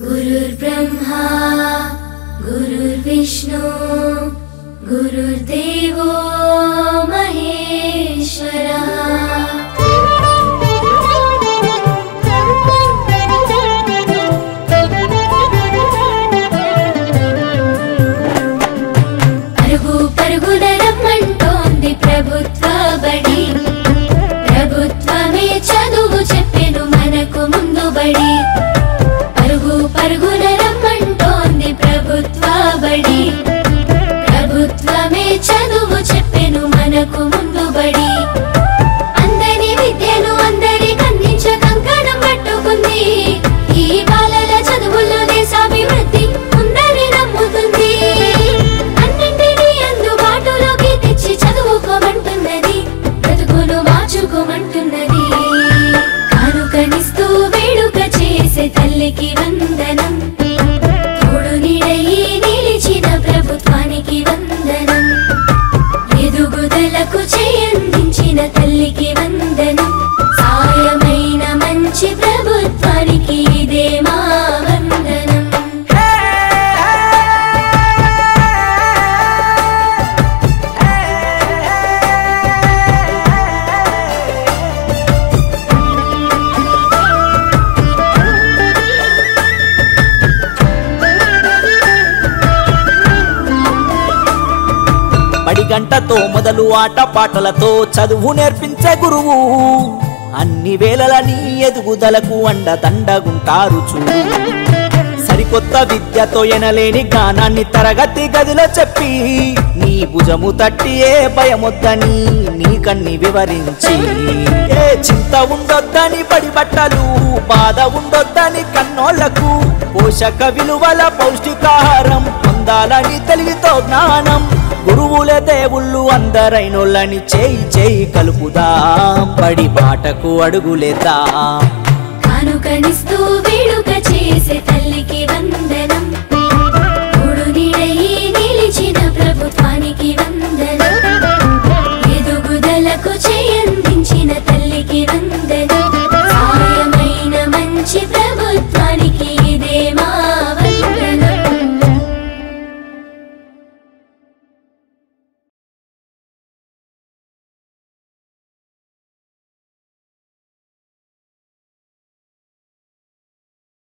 गुरुर्ब्रह्मा गुरुर्विष्णु गुरुर्देवो महेश्वरः। పరుగు పరుగున రమ్మంటోంది ప్రభుత్వ బడి, ప్రభుత్వమే చదువు చెప్పెను మనకు ముందు బడి. పరుగు పరుగున రమ్మంటోంది ప్రభుత్వ బడి, ప్రభుత్వమే చదువు చెప్పెను మనకు ముందు బడి. అందరి విద్యను అందరికి అందించ కంకణం పట్టుకుంది, ఈ బాలల చదువుల్లో దేశాభివృద్ధి ఉందని నమ్ముతుంది. అన్నింటినీ అందుబాటులోకి తెచ్చి చదువుకోమంటున్నది, బ్రతుకును మార్చుకోమంటున్నది. కానుకనిస్తూ వేడుక చేసే తల్లికి వందనం, తోడు నీడయి నిలిచిన ప్రభుత్వానికి వందనం. ఎదుగుదలకు చేయందించిన తల్లికి వందనం, సాయమైన మంచి ప్రభుత్వానికి ఇదే మా వందనం. బడి గంటతో మొదలు ఆట పాటలతో చదువు నేర్పించే గురువు, అన్ని వేళలని ఎదుగుదలకు అండదండగుంటారు చూడు. సరికొత్త విద్యతో ఎనలేని జ్ఞానాన్ని తరగతి గదిలో చెప్పి, నీ భుజము తట్టి ఏ భయమొద్దని నీకన్ని వివరించి, ఏ చింత ఉండొద్దని బడి బట్టలు, బాధ ఉండొద్దని కన్నోళ్లకు, పోషక విలువల పౌష్టికాహారం పొందాలని తెలివితో జ్ఞానం. గురువుల దేవుళ్ళు అందరైనోళ్ళని చేయి చేయి కలుపుదాం, బడి బాటకు అడుగులేద్దాం. కానుకనిస్తూ వేడుక చేసే తల్లికి